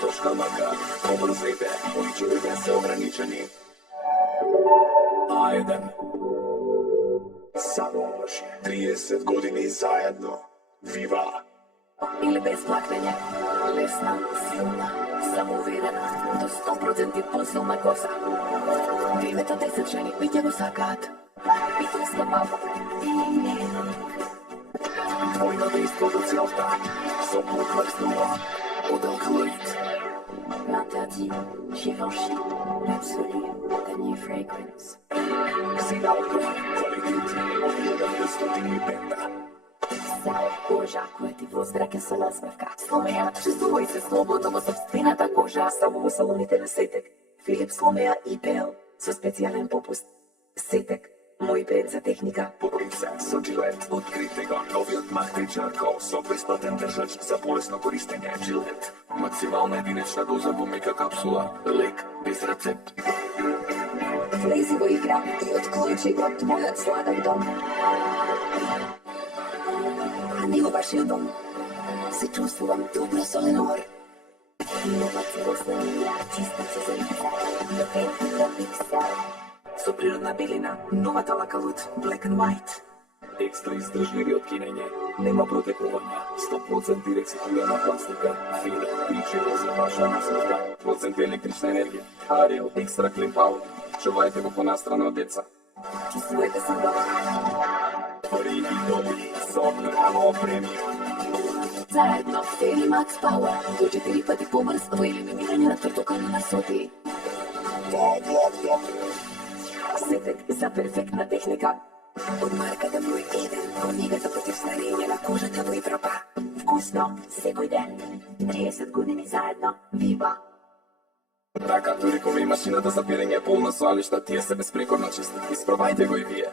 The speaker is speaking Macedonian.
.lk. Побрзете, очевидно се ограничени. A1. Само лоши. 30 години заедно. Вива! Или без плакање. Лесна, силна, самоуверена, до 100% посилна коса. 9-10 жени веќе го сакаат. И тоа сте баба. Двојната искал до целта. Со букварство. Од алкалоид. L'interdit, Givenchy, l'absolu, the new fragrance. Синалко, квалитет, од 1905. Сао кожа, која ти воздракја со насмевка. Сломеја, чувствувај се слободно во собствената кожа, само во салоните на Сетек. Филип Сломеја и Пел, со специјален попуст. Сетек, мој бренд за техника. Породица со Джилет. Открите го новиот махти чаркол со бесплатен држач за полесно користење. Джилет. Максимална единична доза во мека капсула. Лек без рецепт. Влези во игра и отклучи го твојот сладок дом. А не го вашиот дом. Се чувствувам добро со Ленор. Нова целосна линија, чиста цезарица, до XL. Со природна белина, новата лакалут Black and White. Екстра издржливи од кинење, нема протекување, 100% рециклирана пластика, фина, причина за ваша насмевка, процент електрична енергија, Ariel Extra Clean Power. Чувајте го понастрано од деца. Чувствувате се добро. Твори и доби, со обновено премиум. Заедно, Fairy Max Power, до 4 пати побрз во елиминирање на тврдокани на соти. Сетек за перфектна техника. Од марката број 1, конигата против старење на кожата во Европа. Вкусно, секој ден. 30 години заедно. Вива! Така, дури кога и машината за пирење е полна со алишта, тие се безпрекорно чисти. Испробајте го и вие.